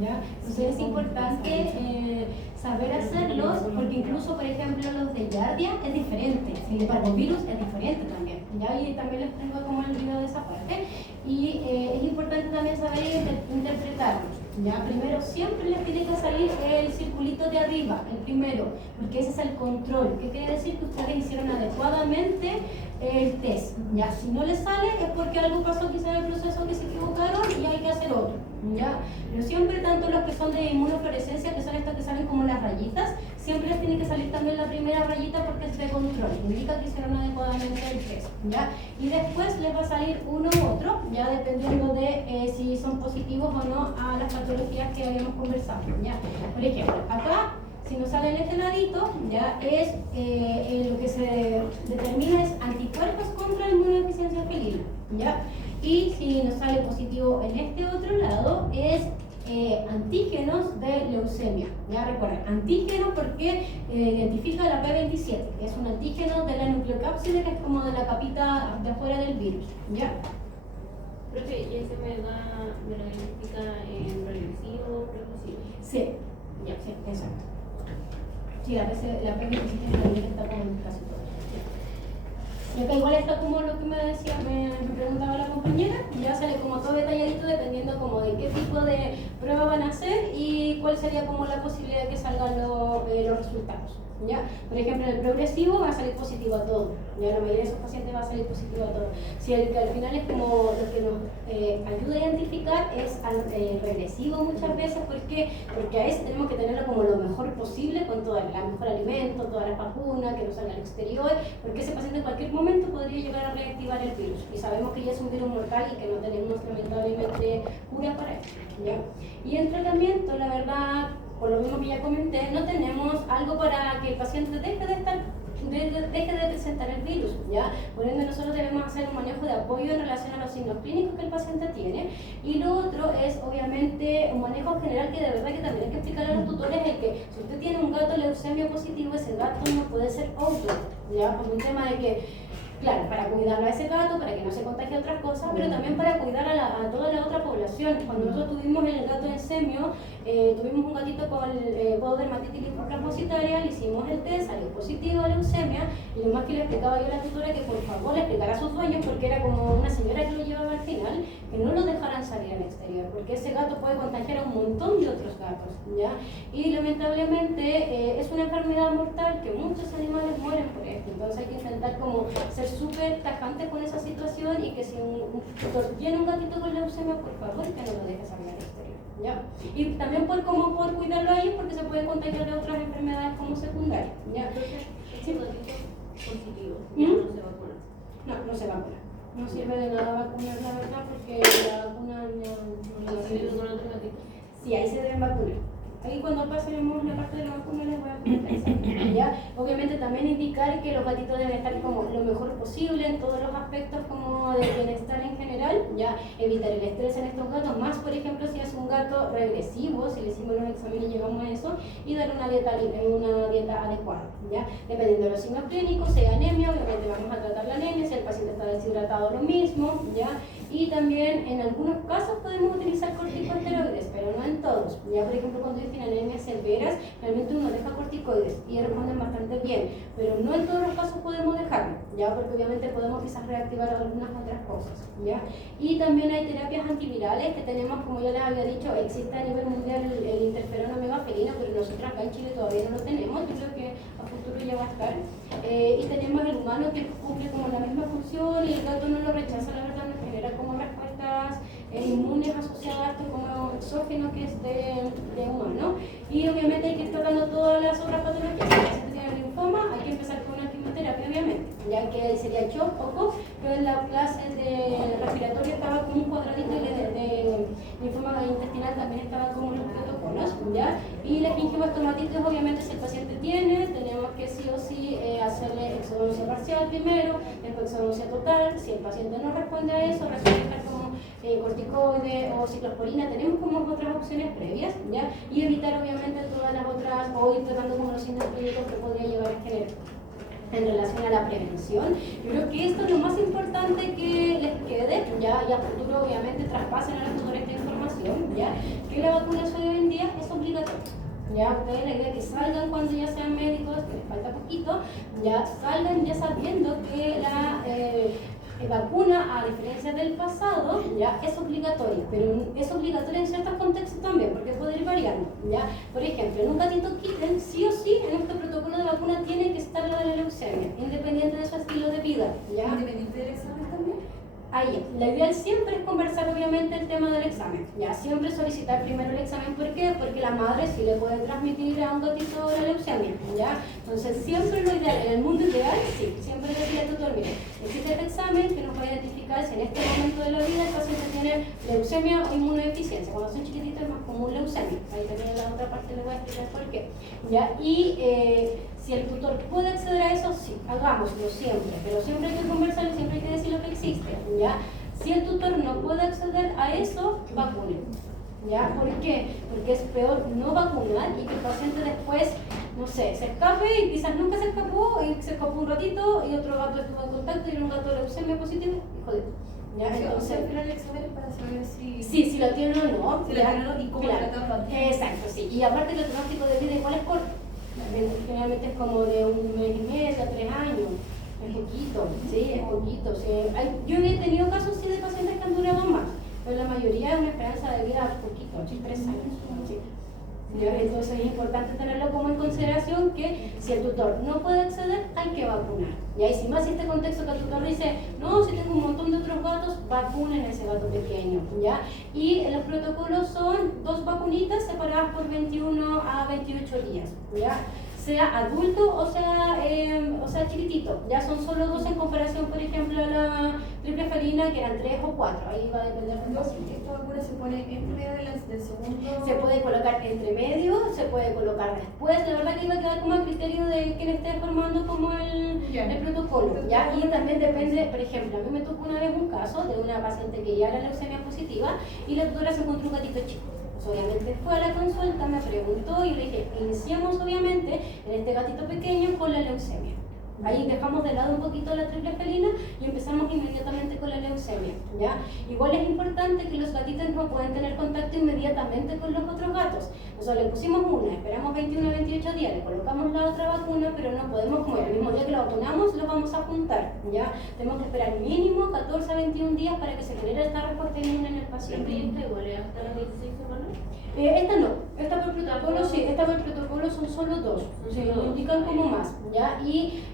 ¿ya? Entonces es importante saber hacerlos, porque incluso, por ejemplo, los de Yardia es diferente, el de parvovirus es diferente también, ¿ya? Y también les tengo como el video de esa parte. Y es importante también saber interpretarlos, ¿ya? Primero siempre les tiene que salir el circulito de arriba, el primero, porque ese es el control, que quiere decir que ustedes hicieron adecuadamente el test, ¿ya? Si no les sale es porque algo pasó quizá en el proceso que se equivocaron y hay que hacer otro, ¿ya? Pero siempre, tanto los que son de inmunofluorescencia, que son estas que salen como las rayitas, siempre les tiene que salir también la primera rayita porque es de control, indica que hicieron adecuadamente el test, ¿ya? Y después les va a salir uno u otro, ya dependiendo de si son positivos o no a las patologías que habíamos conversado, ¿ya? Por ejemplo, acá si nos sale en este ladito, ya es lo que se determina es anticuerpos contra la inmunodeficiencia felina, ¿ya? Y si nos sale positivo en este otro lado es antígenos de leucemia. Ya recuerden, antígeno porque identifica la P27, que es un antígeno de la nucleocápside, que es como de la capita de afuera del virus, ¿ya? Profe, ¿y ese me lo identifica en regresivo o progresivo? Sí, Ya. sí, exacto. Sí, la P27 está como en casi todo. Y acá igual está como lo que me decía, me preguntaba la compañera, ya sale como todo detalladito dependiendo como de qué tipo de prueba van a hacer y cuál sería como la posibilidad de que salgan los resultados. ¿Ya? Por ejemplo, en el progresivo va a salir positivo a todo, ya la mayoría de esos pacientes va a salir positivo a todo. Si el que al final es como lo que nos ayuda a identificar es al regresivo muchas veces, porque a ese tenemos que tenerlo como lo mejor posible con todo el mejor alimento, todas las vacunas, que no salga al exterior, porque ese paciente en cualquier momento podría llegar a reactivar el virus y sabemos que ya es un virus mortal y que no tenemos lamentablemente cura para eso, ¿ya? Y en tratamiento, la verdad, por lo mismo que ya comenté, no tenemos algo para que el paciente deje de presentar el virus, ¿ya? Por ende, nosotros debemos hacer un manejo de apoyo en relación a los signos clínicos que el paciente tiene. Y lo otro es, obviamente, un manejo general que de verdad que también hay que explicar a los tutores, es que si usted tiene un gato leucemia positivo, ese gato no puede ser outdoor, ¿ya? Por un tema de que, claro, para cuidarlo a ese gato, para que no se contagie otras cosas, pero también para cuidar a toda la otra población. Cuando nosotros tuvimos el gato en semio, tuvimos un gatito con pododermatitis linfoplasmocitaria, le hicimos el test, salió positivo a leucemia, y lo más que le explicaba yo a la tutora que por favor le explicara a sus dueños, porque era como una señora que lo llevaba al final, que no lo dejaran salir al exterior, porque ese gato puede contagiar a un montón de otros gatos, ¿ya? Y lamentablemente es una enfermedad mortal que muchos animales mueren por esto, entonces hay que intentar como ser súper tajantes con esa situación y que si un tutor tiene un gatito con leucemia, por favor que no lo deje salir al exterior, ¿ya? Y también por cuidarlo ahí, porque se puede contagiar de otras enfermedades como secundarias, ¿ya? Ese gatito positivo, ¿Mm? ya no se vacuna. No se vacuna. No sirve de nada vacunar, la verdad, porque la vacuna no Si vive con otro gatito. Sí, ahí se deben vacunar. Ahí cuando pasemos la parte de la vacuna les voy a comentar, ¿ya? Obviamente también indicar que los gatitos deben estar como lo mejor posible en todos los aspectos como del bienestar en general, ya evitar el estrés en estos gatos, más por ejemplo si es un gato regresivo, si le hicimos los exámenes y llegamos a eso, y dar una dieta adecuada, ¿ya? Dependiendo de los signos clínicos, si hay anemia, obviamente vamos a tratar la anemia, si el paciente está deshidratado lo mismo, ¿ya? Y también en algunos casos podemos utilizar corticosteroides, pero no en todos. Ya por ejemplo cuando ellos tienen anemias severas, realmente uno deja corticoides y responden bastante bien, pero no en todos los casos podemos dejarlo, ya porque obviamente podemos quizás reactivar algunas otras cosas, ¿ya? Y también hay terapias antivirales que tenemos, como ya les había dicho, existe a nivel mundial el interferón omega felino, pero nosotros acá en Chile todavía no lo tenemos, yo creo que a futuro ya va a estar. Y tenemos el humano que cumple como la misma función y el gato no lo rechaza, la verdad no genera como respuestas inmunes asociadas a esto como exógeno que es de humano. Y obviamente hay que ir tratando todas las otras patologías. Si el paciente tiene linfoma, hay que empezar con una quimioterapia, obviamente, ya que sería CHOP o COP, pero en la clase de respiratoria estaba como un cuadradito y de linfoma intestinal también estaba como los protocolos, ¿ya? Y la gingivastomatite, obviamente, si el paciente tiene, tenemos que sí o sí hacerle exodoncia parcial primero, después exodoncia total. Si el paciente no responde a eso, resulta como corticoide o ciclosporina, tenemos como otras opciones previas, ¿ya? Y evitar obviamente todas las otras, o ir tratando como los signos clínicos que podría llegar a generar en relación a la prevención. Yo creo que esto es lo más importante que les quede, ya, y a futuro obviamente traspasen a los tutores esta información, ya, que la vacunación hoy en día es obligatoria. Ya, ustedes la idea que salgan cuando ya sean médicos, que les falta poquito, ya salgan ya sabiendo que la vacuna, a diferencia del pasado, ya es obligatoria, pero es obligatoria en ciertos contextos también, porque puede ir variando, ya. Por ejemplo, en un gatito kitten, sí o sí, en este protocolo de vacuna tiene que estar la de la leucemia, independiente de su estilo de vida, ya. ¿Independiente del examen también? Ahí, la ideal siempre es conversar obviamente el tema del examen, ya, siempre solicitar primero el examen. ¿Por qué? Porque la madre sí le puede transmitir a un gatito la leucemia, ya. Entonces siempre lo ideal, en el mundo ideal, sí, siempre decirle al tutor, mire, existe este examen que nos va a identificar si en este momento de la vida el paciente tiene tiene leucemia o inmunodeficiencia. Cuando son chiquititos es más común leucemia. Ahí también en la otra parte les voy a explicar por qué. ¿Ya? Y si el tutor puede acceder a eso, sí, hagámoslo siempre, pero siempre hay que conversar y siempre hay que decir lo que existe. ¿Ya? Si el tutor no puede acceder a eso, vacune. ¿Ya? ¿Por qué? Porque es peor no vacunar y que el paciente después, no sé, se escape y quizás nunca se escapó y se escapó un ratito y otro gato estuvo en contacto y era un gato de leucemia positivo y jodido. ¿Ya? Entonces, Entonces, el examen para saber si... sí, si lo tiene o no. Si lo ¿ya? tiene o no y cómo Claro. tratarlo. Exacto, sí. Y aparte el pronóstico de vida igual es corto. Generalmente es como de 1 mes y medio a 3 años. Es poquito, sí, es poquito. Sí. Yo he tenido casos sí de pacientes que han durado más, pero la mayoría es una esperanza de vida poquito, 3 años. Sí. ¿Ya? Entonces es importante tenerlo como en consideración que si el tutor no puede acceder, hay que vacunar. Y ahí si más este contexto que el tutor dice, no, si tengo un montón de otros gatos, vacunen a ese gato pequeño. ¿Ya? Y los protocolos son 2 vacunitas separadas por 21 a 28 días. ¿Ya? Sea adulto o sea chiquitito. Ya son solo 2 en comparación, por ejemplo, a la triple felina, que eran 3 o 4. Ahí va a depender del paciente. ¿Esta vacuna se pone entre medio del segundo? Se puede colocar entre medio, se puede colocar después. La verdad que iba a quedar como a criterio de quien esté formando como el protocolo. ¿Ya? Y también depende, por ejemplo, a mí me tocó una vez un caso de una paciente que ya era leucemia positiva y la tutora se encontró un gatito chico. Obviamente fue a la consulta, me preguntó y le dije, iniciamos obviamente en este gatito pequeño con la leucemia. Ahí dejamos de lado un poquito la triple felina y empezamos inmediatamente con la leucemia. ¿Ya? Igual es importante que los gatitos no pueden tener contacto inmediatamente con los otros gatos. Nosotros le pusimos una, esperamos 21 a 28 días, le colocamos la otra vacuna, pero no podemos, como el mismo día que la vacunamos, lo vamos a juntar. ¿Ya? Tenemos que esperar mínimo 14 a 21 días para que se genere esta respuesta inmune en el paciente. ¿Y esta igual es hasta las 16 semanas? Esta no, esta por protocolo sí, esta por protocolo son solo 2, sí, lo indican como más, ¿ya? Y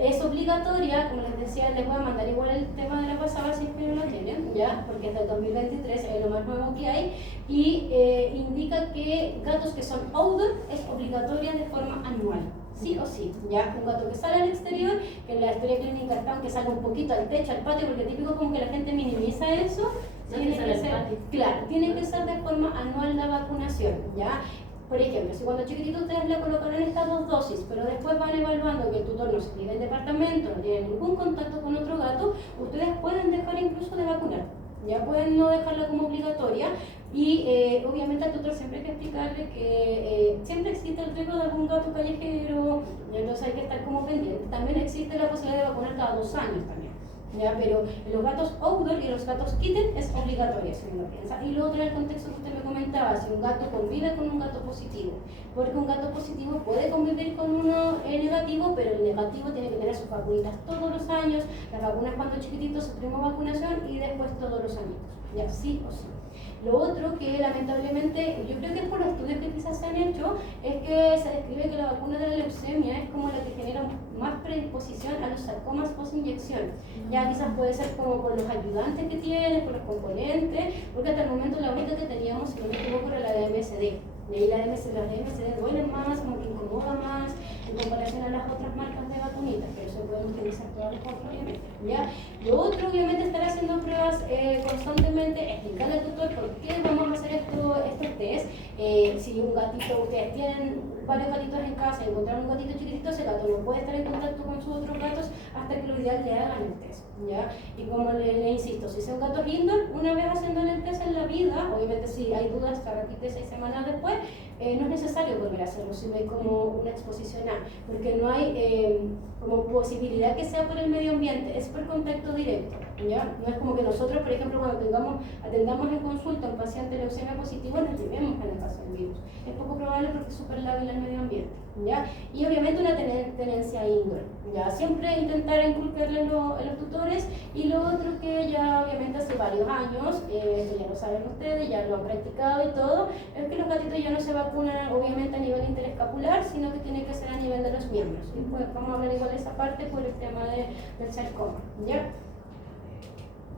es obligatoria, como les decía, les voy a mandar igual el tema de la pasada si es que no lo tienen, ¿ya? Porque es del 2023, es lo más nuevo que hay, y indica que gatos que son outdoor es obligatoria de forma anual. Sí o sí, ya un gato que sale al exterior, que en la historia clínica está aunque salga un poquito al techo, al patio, porque típico como que la gente minimiza eso, tiene que ser, claro, tiene que ser de forma anual la vacunación, ¿ya? Por ejemplo, si cuando chiquitito ustedes le colocaron estas 2 dosis, pero después van evaluando que el tutor no se escribe en departamento, no tiene ningún contacto con otro gato, ustedes pueden dejar incluso de vacunar. Ya pueden no dejarla como obligatoria y obviamente al tutor siempre hay que explicarle que siempre existe el riesgo de algún gato callejero, entonces hay que estar como pendiente. También existe la posibilidad de vacunar cada 2 años también. ¿Ya? Pero en los gatos outdoor y los gatos kitten es obligatorio, si uno piensa. Y lo otro en el contexto que usted me comentaba, si un gato convive con un gato positivo, porque un gato positivo puede convivir con uno negativo, pero el negativo tiene que tener sus vacunitas todos los años, las vacunas cuando chiquititos, su prima vacunación y después todos los años, ya sí o sí. Lo otro que lamentablemente, yo creo que es por los estudios que quizás se han hecho, es que se describe que la vacuna de la leucemia es como la que genera más predisposición a los sarcomas post-inyección. Ya quizás puede ser como por los ayudantes que tiene, por los componentes, porque hasta el momento la única que teníamos, si no me equivoco, era la de MSD. Y ahí las de MSD duelen más, como que incomoda más, en comparación a las otras marcas de vacunitas, pero se pueden utilizar todas las otras, obviamente. ¿Ya? Lo otro, obviamente, estar haciendo pruebas constantemente, explicarle al tutor por qué vamos a hacer estos test. Si un gatito, ustedes tienen varios gatitos en casa y encontraron un gatito chiquitito, ese gato no puede estar en contacto con sus otros gatos hasta que lo ideal le hagan el test. ¿Ya? Y como le insisto, si son gatos indoor, una vez haciéndole el test en la vida, obviamente si hay dudas, se repite 6 semanas después, no es necesario volver a hacerlo si no hay como una exposición A, porque no hay como posibilidad que sea por el medio ambiente, es por contacto directo, ¿ya? No es como que nosotros, por ejemplo, cuando atendamos en consulta a un paciente leucemia positivo, nos llevemos en el caso del virus. Es poco probable porque es súper lábil al medio ambiente, ¿ya? Y obviamente una tenencia indoor, ¿ya? Siempre intentar inculcarle en los tutores. Y lo otro que ya obviamente hace varios años, ya lo saben ustedes, ya lo han practicado y todo, es que los gatitos ya no se vacunan obviamente a nivel interescapular, sino que tiene que ser a nivel de los miembros. Y pues vamos a hablar igual de esa parte por el tema del sarcoma, ¿ya?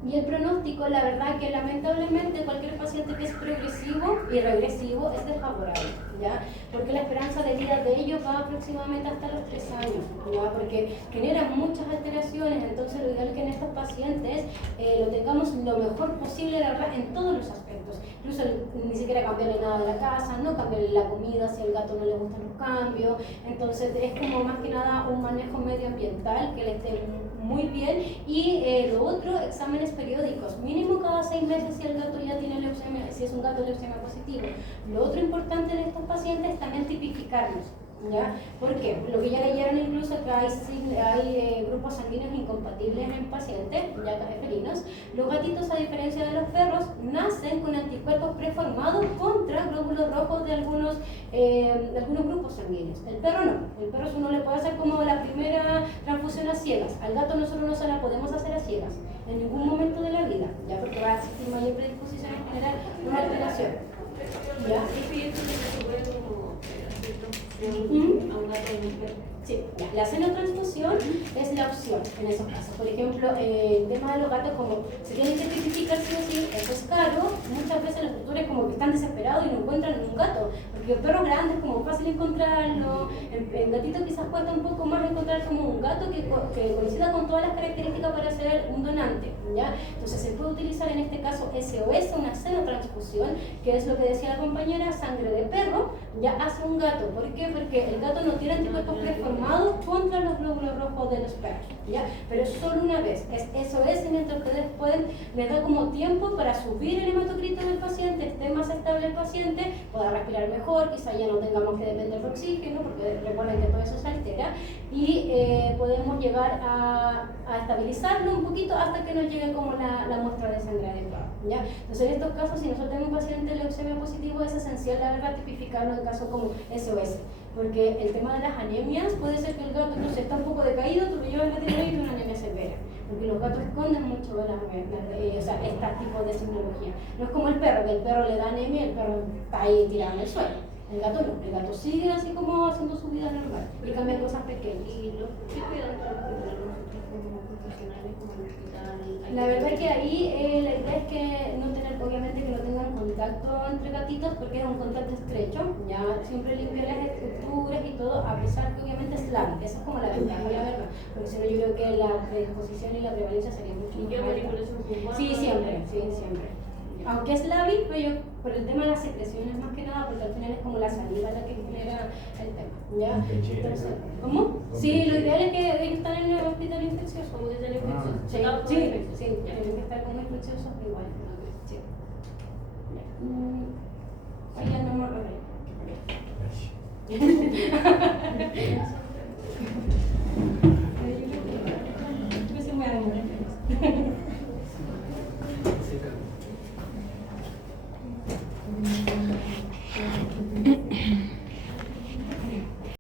Y el pronóstico, la verdad que lamentablemente cualquier paciente que es progresivo y regresivo es desfavorable, ¿ya? Porque la esperanza de vida de ellos va aproximadamente hasta los 3 años, ¿ya? Porque generan muchas alteraciones, entonces lo ideal es que en estos pacientes lo tengamos lo mejor posible, la verdad, en todos los aspectos. Incluso ni siquiera cambiarle nada de la casa, no cambiarle la comida si al gato no le gustan los cambios. Entonces es como más que nada un manejo medioambiental que le esté muy bien. Y lo otro, exámenes periódicos, mínimo cada 6 meses si el gato ya tiene leucemia, si es un gato leucemia positivo. Lo otro importante en estos pacientes es también tipificarlos, ¿ya? ¿Por qué? Lo que ya leyeron incluso que hay grupos sanguíneos incompatibles en el paciente, ya felinos. Los gatitos, a diferencia de los perros, nacen con anticuerpos preformados contra glóbulos rojos de algunos grupos sanguíneos. El perro no. El perro uno le puede hacer como la primera transfusión a ciegas. Al gato nosotros no se la podemos hacer a ciegas en ningún momento de la vida, ya, porque va a existir mayor predisposición en general una alteración. ¿Ya? A un gato y un perro. Sí, la xenotransfusión es la opción en esos casos. Por ejemplo, el tema de los gatos, como se tienen que tipificar sí o sí, eso es caro. Muchas veces los tutores como que están desesperados y no encuentran un gato, porque el perro grande es como fácil encontrarlo. El gatito quizás cuesta un poco más encontrar como un gato que coincida con todas las características para ser un donante, ¿ya? Entonces se puede utilizar en este caso SOS, una xenotransfusión, que es lo que decía la compañera, sangre de perro, ya hace un gato. ¿Por qué? Porque el gato no tiene anticuerpos preformados contra los glóbulos rojos de los perros, ¿ya? Pero solo una vez, eso es mientras ustedes pueden, les da como tiempo para subir el hematocrito del paciente, esté más estable el paciente, pueda respirar mejor, quizá ya no tengamos que depender de oxígeno, porque recuerden que todo eso se altera, y podemos llegar a estabilizarlo un poquito hasta que nos llegue como la muestra de sangre adecuada, ¿ya? Entonces en estos casos, si nosotros tenemos un paciente leucemia positivo, es esencial la verdad tipificarlo en caso como SOS. Porque el tema de las anemias, puede ser que el gato, no sé, está un poco decaído, tú lo llevas al veterinario y tiene una anemia severa. Porque los gatos esconden mucho este tipo de signología. No es como el perro, que el perro le da anemia y el perro está ahí tirado en el suelo. El gato no, el gato sigue así como haciendo su vida normal y cambia cosas pequeñas. ¿Y los qué cuidan nosotros como profesionales, como el hospital? La verdad es que ahí la idea es que no tener, obviamente que no tengan contacto entre gatitos porque es un contacto estrecho, ya siempre limpiar las estructuras y todo, a pesar que obviamente es lábil, esa es como la ventaja, la verdad, porque si no yo creo que la predisposición y la prevalencia sería mucho ¿Y más qué alta. manipulación pulmonar? Sí, siempre. Aunque es lábil, pero yo, por el tema de las secreciones más que nada, porque al final es como la saliva la que genera el tema, ¿ya? Entonces, ¿cómo? Sí, lo ideal es que ellos están en el hospital infeccioso. Como que están infecciosos. Sí, Checados por sí, infección. sí, tienen que estar como infecciosos igual. Sí. Ahí ya no me